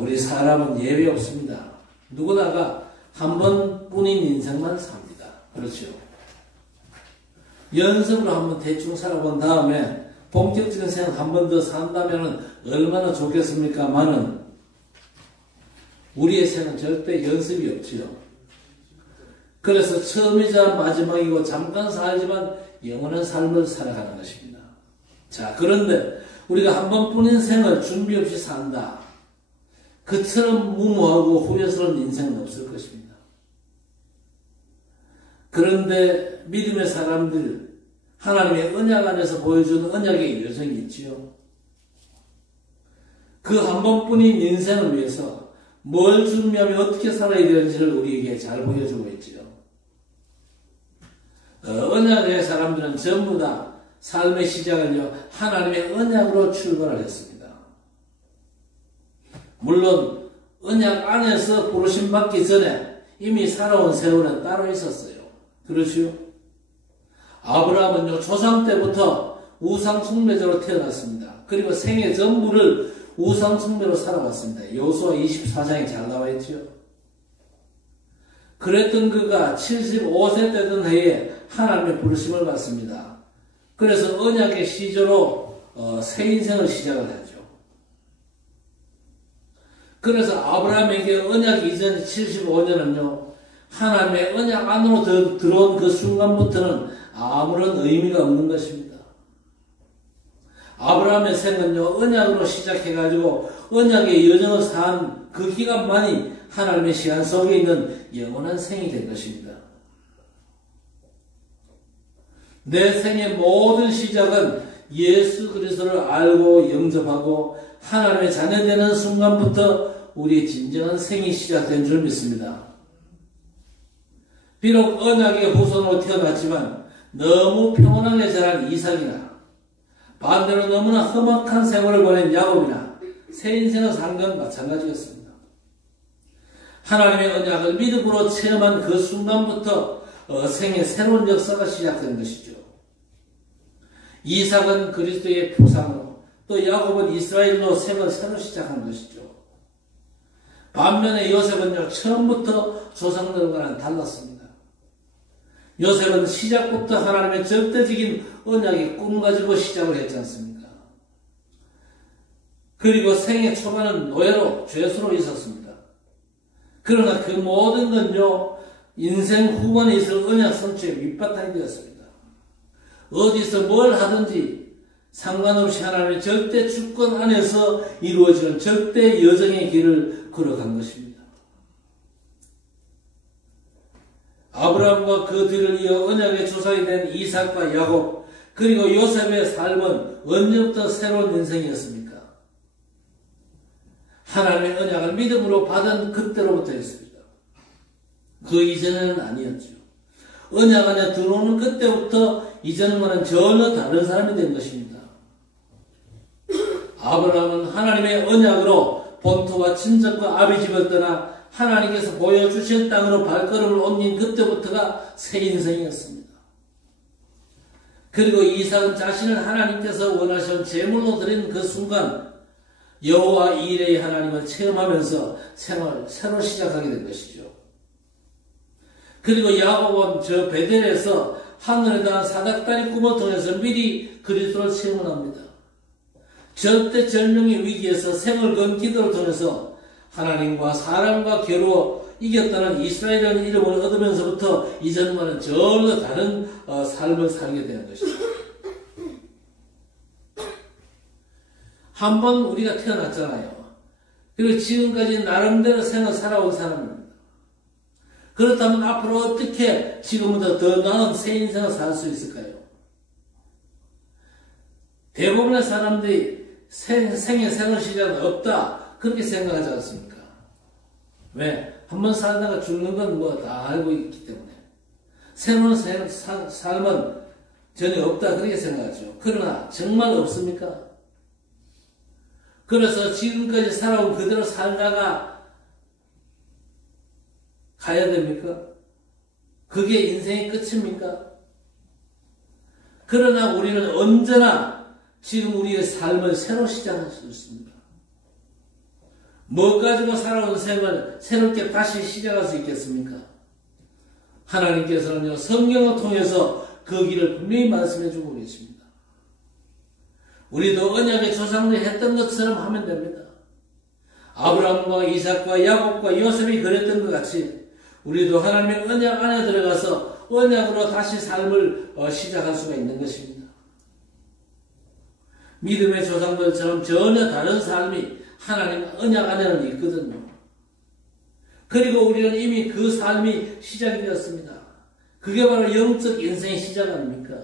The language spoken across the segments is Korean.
우리 사람은 예외 없습니다. 누구나가 한 번뿐인 인생만 삽니다. 그렇죠? 연습으로 한번 대충 살아본 다음에 본격적인 생각 한 번 더 산다면 얼마나 좋겠습니까마는 우리의 생은 절대 연습이 없지요. 그래서 처음이자 마지막이고 잠깐 살지만 영원한 삶을 살아가는 것입니다. 자, 그런데 우리가 한 번뿐인 생을 준비 없이 산다. 그처럼 무모하고 후회스러운 인생은 없을 것입니다. 그런데 믿음의 사람들, 하나님의 언약 안에서 보여주는 언약의 여정이 있지요. 그 한 번뿐인 인생을 위해서 뭘 준비하며 어떻게 살아야 되는지를 우리에게 잘 보여주고 있지요. 언약의 사람들은 전부 다 삶의 시작을요, 하나님의 언약으로 출발을 했습니다. 물론 언약 안에서 부르심 받기 전에 이미 살아온 세월은 따로 있었어요. 그렇지요? 아브라함은요, 조상 때부터 우상 숭배자로 태어났습니다. 그리고 생애 전부를 우상 숭배로 살아왔습니다. 여호수아 24장에 잘 나와 있죠. 그랬던 그가 75세 되던 해에 하나님의 부르심을 받습니다. 그래서 언약의 시조로 새 인생을 시작을 하죠. 그래서 아브라함에게 언약 이전 75년은요, 하나님의 언약 안으로 들어온 그 순간부터는 아무런 의미가 없는 것입니다. 아브라함의 생은요, 언약으로 시작해가지고 언약의 여정을 산 그 기간만이 하나님의 시간 속에 있는 영원한 생이 된 것입니다. 내 생의 모든 시작은 예수 그리스도를 알고 영접하고 하나님의 자녀되는 순간부터 우리의 진정한 생이 시작된 줄 믿습니다. 비록 언약의 후손으로 태어났지만 너무 평온하게 자란 이삭이나 반대로 너무나 험악한 생활을 보낸 야곱이나 새 인생을 산 건 마찬가지였습니다. 하나님의 언약을 믿음으로 체험한 그 순간부터 생의 새로운 역사가 시작된 것이죠. 이삭은 그리스도의 표상으로, 또 야곱은 이스라엘로 생을 새로 시작한 것이죠. 반면에 요셉은요, 처음부터 조상들과는 달랐습니다. 요셉은 시작부터 하나님의 절대적인 언약의 꿈 가지고 시작을 했지 않습니까? 그리고 생애 초반은 노예로, 죄수로 있었습니다. 그러나 그 모든 건요, 인생 후반에 있을 언약 성취의 밑바탕이 되었습니다. 어디서 뭘 하든지 상관없이 하나님의 절대 주권 안에서 이루어지는 절대 여정의 길을 걸어간 것입니다. 아브라함과 그 뒤를 이어 언약의 조상이 된 이삭과 야곱, 그리고 요셉의 삶은 언제부터 새로운 인생이었습니까? 하나님의 언약을 믿음으로 받은 그때로부터였습니다. 그 이전에는 아니었죠. 언약 안에 들어오는 그때부터 이전과는 전혀 다른 사람이 된 것입니다. 아브라함은 하나님의 언약으로 본토와 친척과 아비집을 떠나 하나님께서 보여주신 땅으로 발걸음을 옮긴 그때부터가 새 인생이었습니다. 그리고 이삭은 자신을 하나님께서 원하시는 제물로 드린 그 순간 여호와 이레의 하나님을 체험하면서 생활을 새로 시작하게 된 것이죠. 그리고 야곱은 저 베델에서 하늘에 대한 사닥다리 꿈을 통해서 미리 그리스도를 체험을 합니다. 절대절명의 위기에서 생을 건 기도를 통해서 하나님과 사람과 겨루어 이겼다는 이스라엘이라는 이름을 얻으면서부터 이전과는 전혀 다른 삶을 살게 되는 것입니다. 한 번 우리가 태어났잖아요. 그리고 지금까지 나름대로 생을 살아온 사람입니다. 그렇다면 앞으로 어떻게 지금보다 더 나은 새 인생을 살 수 있을까요? 대부분의 사람들이 생의 생을 시작은 없다, 그렇게 생각하지 않습니까? 왜? 한번 살다가 죽는 건 뭐 다 알고 있기 때문에 새로운 삶은 전혀 없다, 그렇게 생각하죠. 그러나 정말 없습니까? 그래서 지금까지 살아온 그대로 살다가 가야 됩니까? 그게 인생의 끝입니까? 그러나 우리는 언제나 지금 우리의 삶을 새로 시작할 수 있습니다. 뭐 가지고 살아온 생을 새롭게 다시 시작할 수 있겠습니까? 하나님께서는요, 성경을 통해서 그 길을 분명히 말씀해 주고 계십니다. 우리도 언약의 조상들이 했던 것처럼 하면 됩니다. 아브라함과 이삭과 야곱과 요셉이 그랬던 것 같이 우리도 하나님의 언약 안에 들어가서 언약으로 다시 삶을 시작할 수가 있는 것입니다. 믿음의 조상들처럼 전혀 다른 삶이 하나님 언약 안에는 있거든요. 그리고 우리는 이미 그 삶이 시작이 되었습니다. 그게 바로 영적 인생의 시작 아닙니까?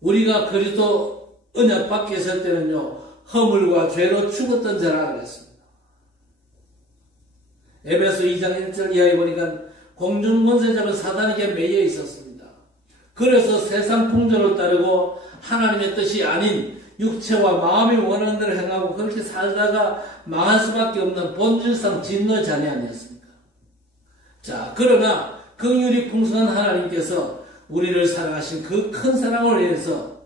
우리가 그리스도 언약 밖에 있을 때는요, 허물과 죄로 죽었던 자라 그랬습니다. 에베소 2장 1절 이하에 보니까 공중권세 잡은 사단에게 매여 있었습니다. 그래서 세상 풍조를 따르고 하나님의 뜻이 아닌 육체와 마음이 원하는 대로 행하고 그렇게 살다가 망할 수밖에 없는 본질상 진노의 자녀 아니었습니까? 자, 그러나 긍휼이 풍성한 하나님께서 우리를 사랑하신 그 큰 사랑을 위해서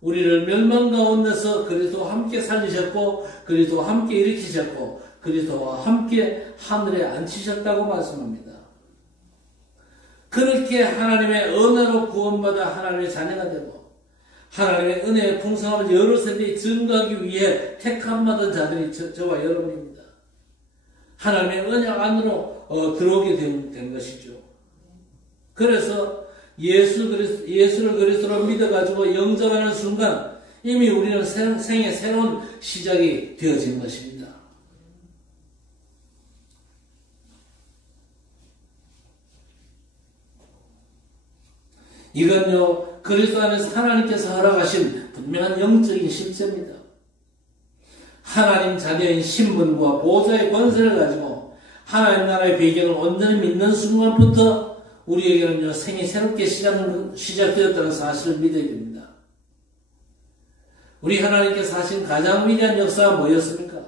우리를 멸망 가운데서 그리스도와 함께 살리셨고 그리스도와 함께 일으키셨고 그리스도와 함께 하늘에 앉히셨다고 말씀합니다. 그렇게 하나님의 은혜로 구원받아 하나님의 자녀가 되고 하나님의 은혜의 풍성함을 여러 세대에 증거하기 위해 택함받은 자들이 저와 여러분입니다. 하나님의 언약 안으로 들어오게 된 것이죠. 그래서 예수를 그리스도로 믿어가지고 영접하는 순간 이미 우리는 생의 새로운 시작이 되어진 것입니다. 이건요, 그리스도 안에서 하나님께서 허락하신 분명한 영적인 실제입니다. 하나님 자녀인 신분과 보좌의 권세를 가지고 하나님 나라의 배경을 온전히 믿는 순간부터 우리에게는요, 생이 새롭게 시작되었다는 사실을 믿어야 됩니다. 우리 하나님께서 하신 가장 위대한 역사가 뭐였습니까?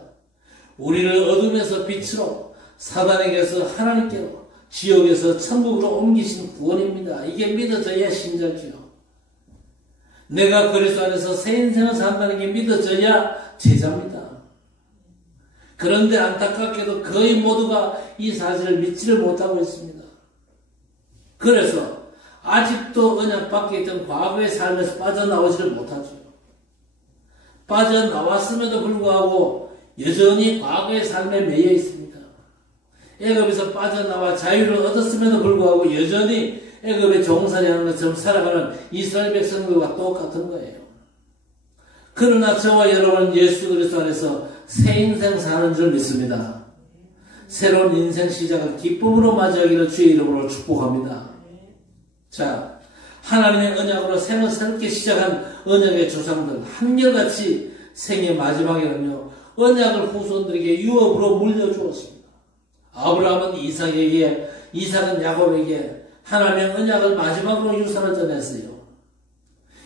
우리를 어둠에서 빛으로, 사단에게서 하나님께로, 지옥에서 천국으로 옮기신 구원입니다. 이게 믿어져야 신자지요. 내가 그리스도 안에서 새 인생을 산다는 게 믿어져야 제자입니다. 그런데 안타깝게도 거의 모두가 이 사실을 믿지를 못하고 있습니다. 그래서 아직도 언약 밖에 있던 과거의 삶에서 빠져나오지를 못하죠. 빠져나왔음에도 불구하고 여전히 과거의 삶에 매여 있습니다. 애굽에서 빠져나와 자유를 얻었음에도 불구하고 여전히 애굽의 종살이 하는 것처럼 살아가는 이스라엘 백성들과 똑같은 거예요. 그러나 저와 여러분은 예수 그리스도 안에서 새 인생 사는 줄 믿습니다. 새로운 인생 시작을 기쁨으로 맞이하기를 주의 이름으로 축복합니다. 자, 하나님의 언약으로 생을 새롭게 시작한 언약의 조상들 한결같이 생의 마지막에는요, 언약을 후손들에게 유업으로 물려주었습니다. 아브라함은 이삭에게, 이삭은 야곱에게 하나님의 언약을 마지막으로 유산을 전했어요.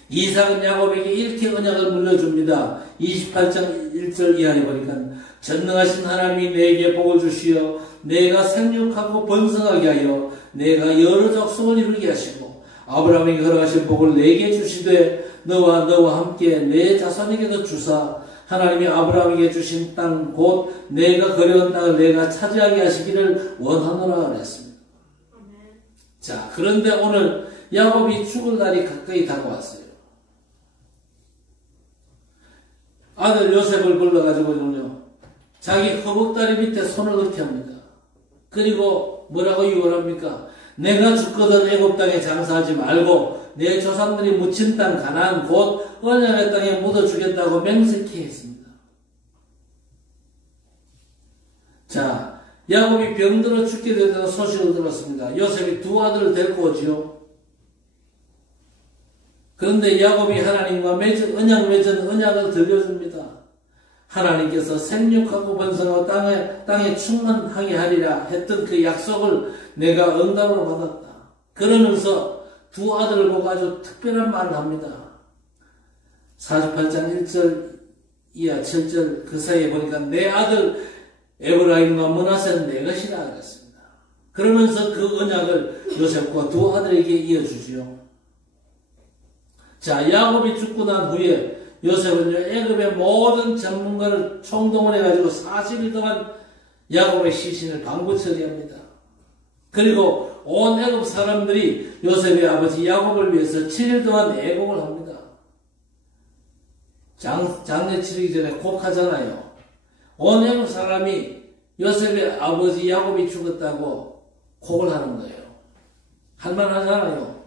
이삭은 야곱에게 이렇게 언약을 물려줍니다. 28장 1절 이하에 보니까 전능하신 하나님이 내게 복을 주시어 내가 생육하고 번성하게 하여 내가 여러 족속을 이루게 하시고 아브라함에게 허락하신 복을 내게 주시되 너와 함께 내 자손에게도 주사 하나님이 아브라함에게 주신 땅 곧 내가 거려온 땅을 내가 차지하게 하시기를 원하노라 그랬습니다. 자, 그런데 오늘 야곱이 죽을 날이 가까이 다가왔어요. 아들 요셉을 불러가지고요, 자기 허벅다리 밑에 손을 넣게 합니다. 그리고 뭐라고 유언합니까? 내가 죽거든 애굽 땅에 장사하지 말고 내 조상들이 묻힌 땅 가나안 곧 언약의 땅에 묻어주겠다고 맹세케 했습니다. 자, 야곱이 병들어 죽게 되다는 소식을 들었습니다. 요셉이 두 아들을 데리고 오지요. 그런데 야곱이 하나님과 언약을 들려줍니다. 하나님께서 생육하고 번성하고 땅에 충만하게 하리라 했던 그 약속을 내가 응답으로 받았다. 그러면서 두 아들을 보고 아주 특별한 말을 합니다. 48장 1절 이하 7절 그 사이에 보니까 내 아들 에브라임과 므낫세는 내 것이라 그랬습니다. 그러면서 그 언약을 요셉과 두 아들에게 이어주지요. 자, 야곱이 죽고 난 후에 요셉은요, 애굽의 모든 전문가를 총동원해가지고 40일 동안 야곱의 시신을 방부 처리합니다. 그리고 온 애굽 사람들이 요셉의 아버지 야곱을 위해서 7일 동안 애곡을 합니다. 장례 치르기 전에 곡하잖아요. 온 애굽 사람이 요셉의 아버지 야곱이 죽었다고 곡을 하는 거예요. 할만하잖아요.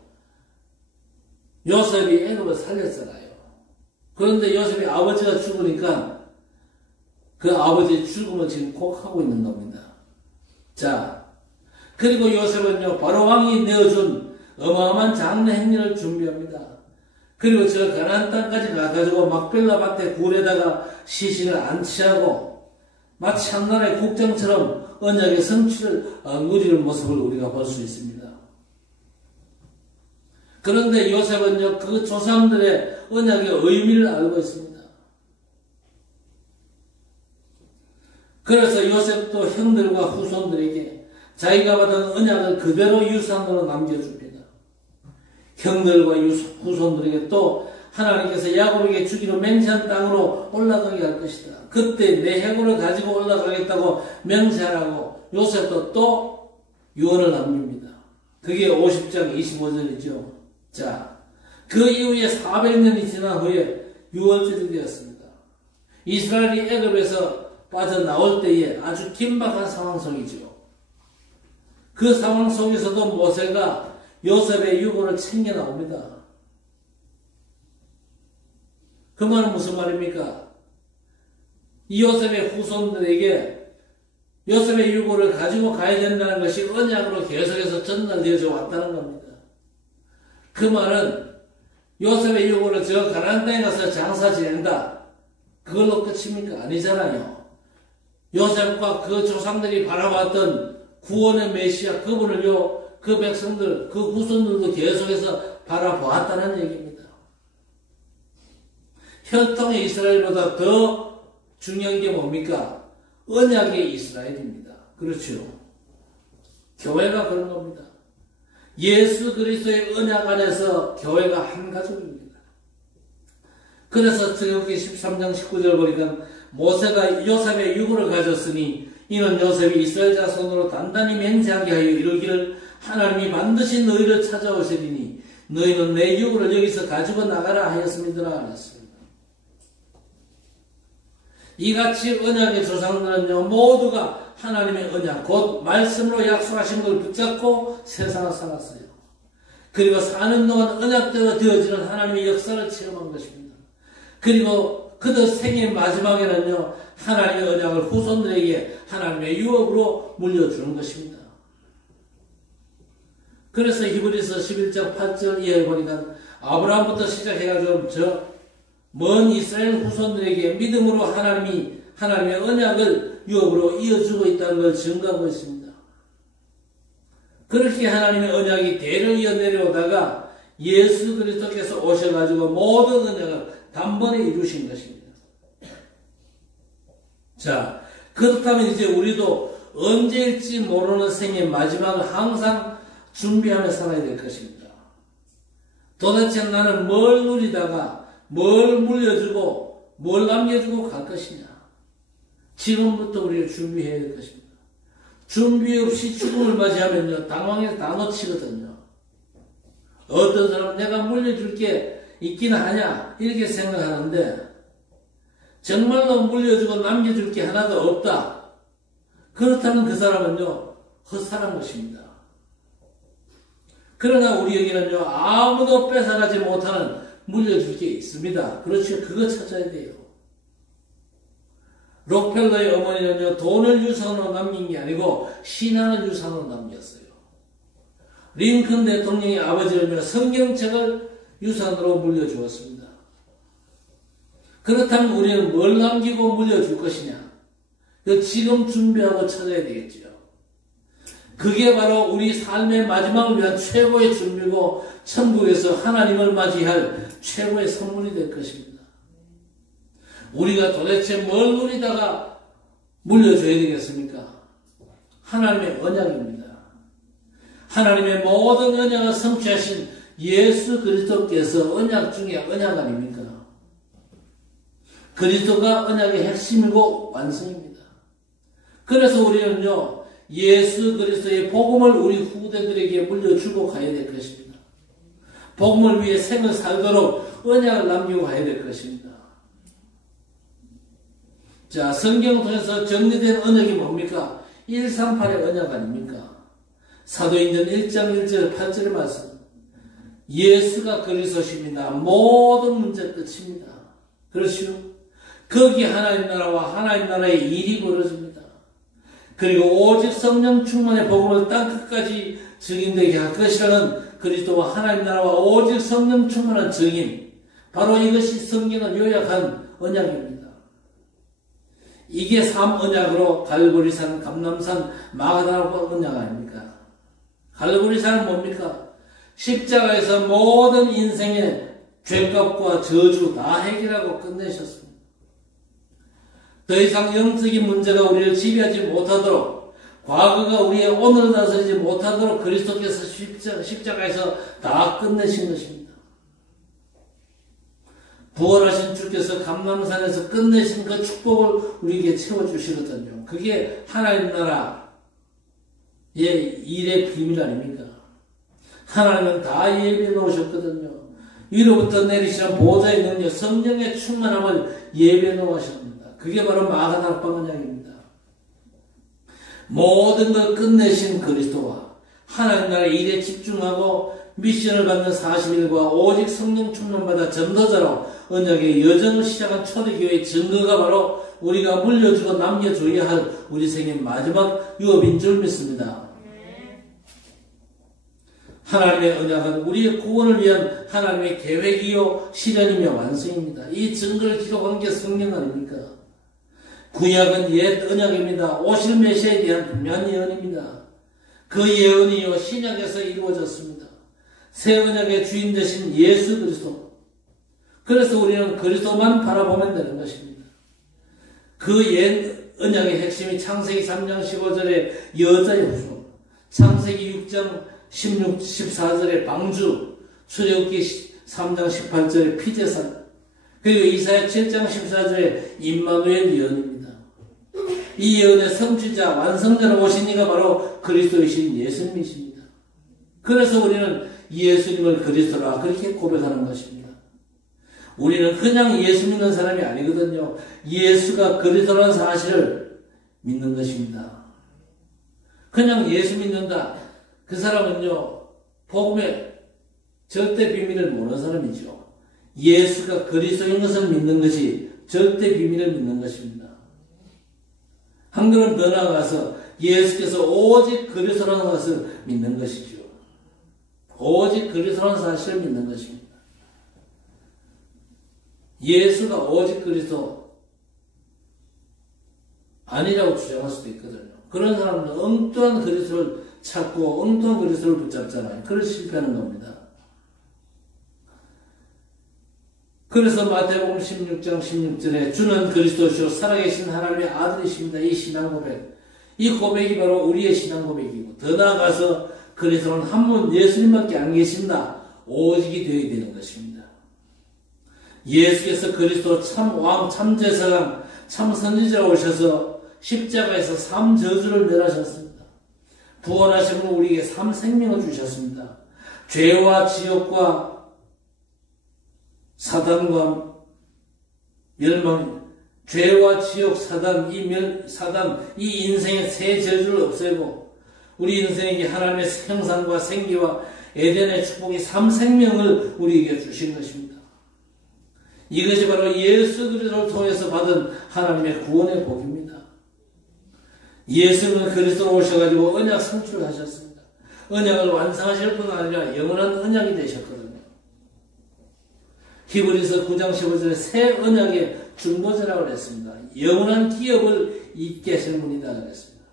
요셉이 애굽을 살렸잖아요. 그런데 요셉이 아버지가 죽으니까 그 아버지의 죽음을 지금 곡하고 있는 겁니다. 자, 그리고 요셉은요, 바로 왕이 내어준 어마어마한 장례 행렬을 준비합니다. 그리고 저 가나안 땅까지 가가지고 막벨라 밭에 굴에다가 시신을 안치하고 마치 한나라의 국정처럼 언약의 성취를 누리는 모습을 우리가 볼 수 있습니다. 그런데 요셉은요, 그 조상들의 언약의 의미를 알고 있습니다. 그래서 요셉도 형들과 후손들에게 자기가 받은 언약을 그대로 유산으로 남겨줍니다. 형들과 후손들에게 또 하나님께서 야곱에게 주기로 맹세한 땅으로 올라가게 할 것이다. 그때 내 해골을 가지고 올라가겠다고 맹세하라고 요셉도 또 유언을 남깁니다. 그게 50장 25절이죠. 자, 그 이후에 400년이 지난 후에 6월절이 되었습니다. 이스라엘이 애굽에서 빠져나올 때에 아주 긴박한 상황 속이죠. 그 상황 속에서도 모세가 요셉의 유고를 챙겨 나옵니다. 그 말은 무슨 말입니까? 이 요셉의 후손들에게 요셉의 유고를 가지고 가야 된다는 것이 언약으로 계속해서 전달되어져 왔다는 겁니다. 그 말은 요셉의 유고를 저 가나안 땅에 가서 장사 지낸다. 그걸로 끝입니까? 아니잖아요. 요셉과 그 조상들이 바라봤던 구원의 메시아 그분을요, 그 백성들, 그 후손들도 계속해서 바라보았다는 얘기입니다. 혈통의 이스라엘보다 더 중요한 게 뭡니까? 언약의 이스라엘입니다. 그렇죠. 교회가 그런 겁니다. 예수 그리스도의 언약 안에서 교회가 한 가족입니다. 그래서 출애굽기 13장 19절 보니까 모세가 요셉의 유고를 가졌으니 이는 요셉이 이스라엘 자손으로 단단히 맹세하게 하여 이르기를 하나님이 반드시 너희를 찾아오시리니 너희는 내 유고를 여기서 가지고 나가라 하였음이더라 하였습니다. 이같이 언약의 조상들은요, 모두가 하나님의 언약, 곧 말씀으로 약속하신 걸 붙잡고 세상을 살았어요. 그리고 사는 동안 언약대로 되어지는 하나님의 역사를 체험한 것입니다. 그리고 그들 생의 마지막에는요, 하나님의 언약을 후손들에게 하나님의 유업으로 물려주는 것입니다. 그래서 히브리서 11장 8절 이하에 보니까 아브라함부터 시작해가지고 먼 이스라엘 후손들에게 믿음으로 하나님의 언약을 유업으로 이어주고 있다는 걸 증거하고 있습니다. 그렇게 하나님의 언약이 대를 이어 내려오다가 예수 그리스도께서 오셔가지고 모든 언약을 단번에 이루신 것입니다. 자, 그렇다면 이제 우리도 언제일지 모르는 생의 마지막을 항상 준비하며 살아야 될 것입니다. 도대체 나는 뭘 누리다가 뭘 물려주고 뭘 남겨주고 갈 것이냐. 지금부터 우리가 준비해야 될 것입니다. 준비 없이 죽음을 맞이하면요, 당황해서 다 놓치거든요. 어떤 사람은 내가 물려줄 게 있긴 하냐 이렇게 생각하는데 정말로 물려주고 남겨줄 게 하나도 없다. 그렇다면 그 사람은요, 헛살한 것입니다. 그러나 우리에게는요, 아무도 뺏어가지 못하는 물려줄 게 있습니다. 그렇죠. 그거 찾아야 돼요. 록펠러의 어머니는요, 돈을 유산으로 남긴 게 아니고 신앙을 유산으로 남겼어요. 링컨 대통령의 아버지는요, 성경책을 유산으로 물려주었습니다. 그렇다면 우리는 뭘 남기고 물려줄 것이냐? 지금 준비하고 찾아야 되겠죠. 그게 바로 우리 삶의 마지막을 위한 최고의 준비고 천국에서 하나님을 맞이할 최고의 선물이 될 것입니다. 우리가 도대체 뭘 누리다가 물려줘야 되겠습니까? 하나님의 언약입니다. 하나님의 모든 언약을 성취하신 예수 그리스도께서 언약 중에 언약 아닙니까? 그리스도가 언약의 핵심이고 완성입니다. 그래서 우리는요, 예수 그리스도의 복음을 우리 후대들에게 물려주고 가야 될 것입니다. 복음을 위해 생을 살도록 언약을 남기고 가야 될 것입니다. 자, 성경을 통해서 정리된 언약이 뭡니까? 138의 언약 아닙니까? 사도행전 1장 1절 8절의 말씀. 예수가 그리스도십니다. 모든 문제 끝입니다. 그렇죠? 거기 하나님 나라와 하나님 나라의 일이 벌어집니다. 그리고 오직 성령 충만의 복음을 땅끝까지 증인되게 할 것이라는 그리스도와 하나님 나라와 오직 성령 충만한 증인, 바로 이것이 성경을 요약한 언약입니다. 이게 3언약으로 갈보리산, 감람산, 마가다라 언약 아닙니까? 갈보리산은 뭡니까? 십자가에서 모든 인생의 죄값과 저주 다 해결하고 끝내셨습니다. 더 이상 영적인 문제가 우리를 지배하지 못하도록, 과거가 우리의 오늘을 다스리지 못하도록 그리스도께서 십자가에서 다 끝내신 것입니다. 부활하신 주께서 감람산에서 끝내신 그 축복을 우리에게 채워주시거든요. 그게 하나님 나라의 일의 비밀 아닙니까? 하나님은 다 예비해 놓으셨거든요. 위로부터 내리시는 보좌의 능력, 성령의 충만함을 예비해 놓으셨습니다. 그게 바로 마가다락 언약입니다. 모든 걸 끝내신 그리스도와 하나님 나라의 일에 집중하고 미션을 받는 40일과 오직 성령 충만받아 전도자로 언약의 여정을 시작한 초대교회의 증거가 바로 우리가 물려주고 남겨줘야 할 우리 생의 마지막 유업인 줄 믿습니다. 하나님의 언약은 우리의 구원을 위한 하나님의 계획이요 실현이며 완성입니다. 이 증거를 기록한 게 성경 아닙니까? 구약은 옛 언약입니다. 오실 메시아에 대한 분명한 예언입니다. 그 예언이요 신약에서 이루어졌습니다. 새 언약의 주인 되신 예수 그리스도. 그래서 우리는 그리스도만 바라보면 되는 것입니다. 그 옛 언약의 핵심이 창세기 3장 15절의 여자의 후손, 창세기 6장 16, 14절의 방주, 출애굽기 3장 18절의 피제산, 그리고 이사야 7장 14절의 임마누엘 예언입니다. 이 예언의 성취자, 완성자로 오신 이가 바로 그리스도이신 예수님이십니다. 그래서 우리는 예수님을 그리스도라 그렇게 고백하는 것입니다. 우리는 그냥 예수 믿는 사람이 아니거든요. 예수가 그리스도라는 사실을 믿는 것입니다. 그냥 예수 믿는다. 그 사람은요, 복음의 절대 비밀을 모르는 사람이죠. 예수가 그리스도인 것을 믿는 것이 절대 비밀을 믿는 것입니다. 한 걸음 더 나아가서 예수께서 오직 그리스도라는 것을 믿는 것이죠. 오직 그리스도라는 사실을 믿는 것입니다. 예수가 오직 그리스도 아니라고 주장할 수도 있거든요. 그런 사람은 엉뚱한 그리스도를 찾고 엉뚱한 그리스도를 붙잡잖아요. 그래서 실패하는 겁니다. 그래서 마태복음 16장 16절에 주는 그리스도시요 살아계신 하나님의 아들이십니다. 이 신앙 고백. 이 고백이 바로 우리의 신앙 고백이고, 더 나아가서 그리스도는 한 분 예수님밖에 안 계신다. 오직이 되어야 되는 것입니다. 예수께서 그리스도 참 왕, 참 제사장, 참 선지자로 오셔서 십자가에서 삼 저주를 멸하셨습니다. 부활하심으로 우리에게 삼 생명을 주셨습니다. 죄와 지옥과 사단과 멸망, 죄와 지옥, 사단, 이 인생의 세 저주를 없애고 우리 인생에게 하나님의 형상과 생기와 에덴의 축복이 삼 생명을 우리에게 주신 것입니다. 이것이 바로 예수 그리스도를 통해서 받은 하나님의 구원의 복입니다. 예수는 그리스도로 오셔가지고 언약 성취를 하셨습니다. 언약을 완성하실 뿐 아니라 영원한 언약이 되셨거든요. 히브리서 9장 15절에 새 언약의 중보자라고 했습니다. 영원한 기업을 잊게 하시는 분이다 그랬습니다.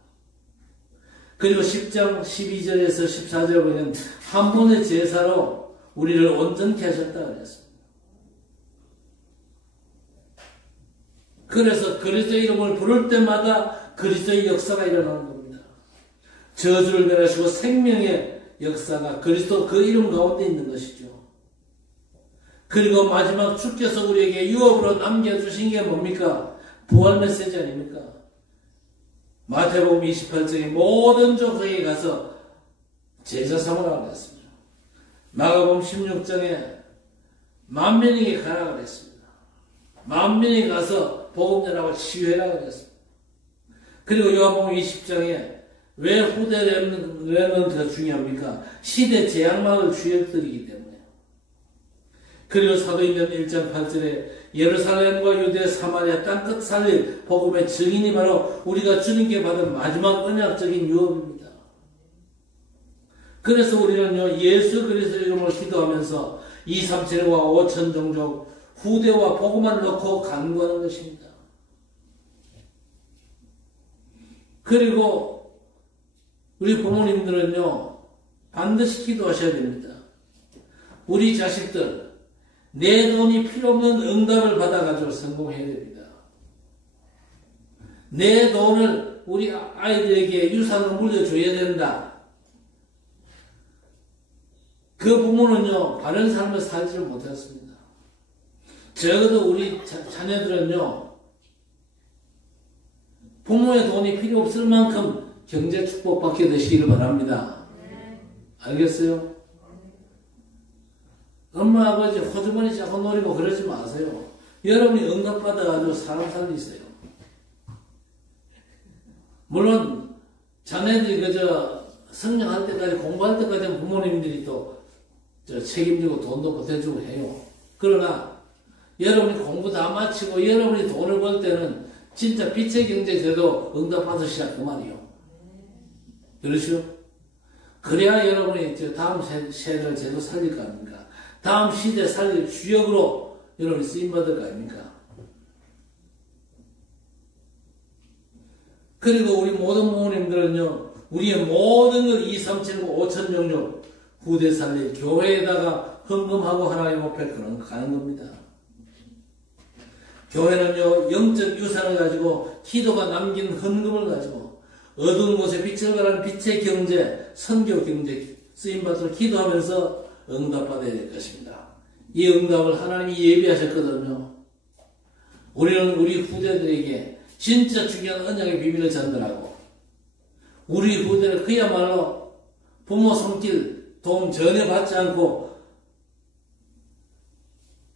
그리고 10장 12절에서 14절에 보면 한 번의 제사로 우리를 온전케 하셨다 그랬습니다. 그래서 그리스도의 이름을 부를 때마다 그리스도의 역사가 일어나는 겁니다. 저주를 멸하시고 생명의 역사가 그리스도 그 이름 가운데 있는 것이죠. 그리고 마지막 주께서 우리에게 유업으로 남겨주신 게 뭡니까? 부활 메시지 아닙니까? 마태복음 28장에 모든 족속에 가서 제자 삼으라고 그랬습니다. 마가복음 16장에 만민에게 가라고 그랬습니다. 만민에게 가서 복음 전하고 치유해라고 그랬습니다. 그리고 요한복음 20장에 왜 후대 렘넌트가 중요합니까? 시대 재앙막을 주역들이기 때문에. 그리고 사도행전 1장 8절에 예루살렘과 유대 사마리아 땅끝 살릴 복음의 증인이 바로 우리가 주님께 받은 마지막 언약적인 유업입니다. 그래서 우리는요, 예수 그리스도 이름으로 기도하면서 237과 5천 종족 후대와 복음을 넣고 간구하는 것입니다. 그리고 우리 부모님들은요, 반드시 기도하셔야 됩니다. 우리 자식들, 내 돈이 필요 없는 응답을 받아가지고 성공해야 됩니다. 내 돈을 우리 아이들에게 유산으로 물려줘야 된다. 그 부모는요, 바른 삶을 살지를 못했습니다. 적어도 우리 자녀들은요, 부모의 돈이 필요 없을 만큼 경제 축복받게 되시기를 바랍니다. 알겠어요? 엄마, 아버지 호주머니 자꾸 노리고 그러지 마세요. 여러분이 응답받아가지고 사람 살리세요. 물론 자네들이 그저 성장할 때까지, 공부할 때까지는 부모님들이 또 책임지고 돈도 보태주고 해요. 그러나 여러분이 공부 다 마치고 여러분이 돈을 벌 때는 진짜 빛의 경제 제도 응답받으시라 그 말이요. 그렇죠? 그래야 여러분이 다음 세대를 제도 살릴 거 아닙니까? 다음 시대 살릴 주역으로 여러분이 쓰임받을 거 아닙니까? 그리고 우리 모든 부모님들은요, 우리의 모든 걸 2, 3, 7, 9, 5천 종족 후대 살릴 교회에다가 헌금하고 하나님 앞에 가는 겁니다. 교회는요, 영적 유산을 가지고 기도가 남긴 헌금을 가지고 어두운 곳에 빛을 발하는 빛의 경제, 선교 경제 쓰임받도록 기도하면서 응답받아야 될 것입니다. 이 응답을 하나님이 예비하셨거든요. 우리는 우리 후대들에게 진짜 중요한 언약의 비밀을 전달하고 우리 후대를 그야말로 부모 손길 도움 전혀 받지 않고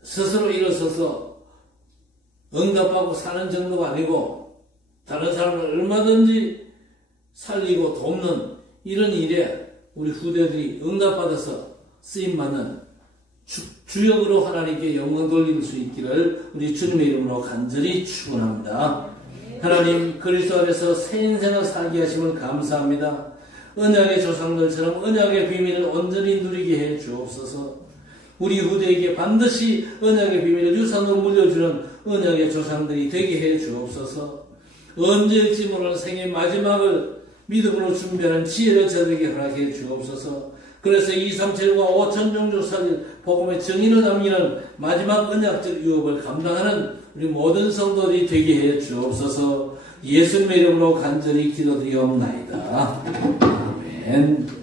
스스로 일어서서 응답하고 사는 정도가 아니고 다른 사람을 얼마든지 살리고 돕는 이런 일에 우리 후대들이 응답받아서 쓰임받는 주역으로 하나님께 영광 돌릴 수 있기를 우리 주님의 이름으로 간절히 축원합니다. 하나님, 그리스도 안에서 새 인생을 살게 하심을 감사합니다. 언약의 조상들처럼 언약의 비밀을 온전히 누리게 해 주옵소서. 우리 후대에게 반드시 언약의 비밀을 유산으로 물려주는 언약의 조상들이 되게 해 주옵소서. 언제일지 모르는 생의 마지막을 믿음으로 준비하는 지혜를 저들에게 허락해 주옵소서. 그래서 2, 3, 7과 5천 종족 살릴 복음의 정의를 남기는 마지막 언약적 유업을 감당하는 우리 모든 성도들이 되게 해 주옵소서. 예수님의 이름으로 간절히 기도드리옵나이다. 아멘.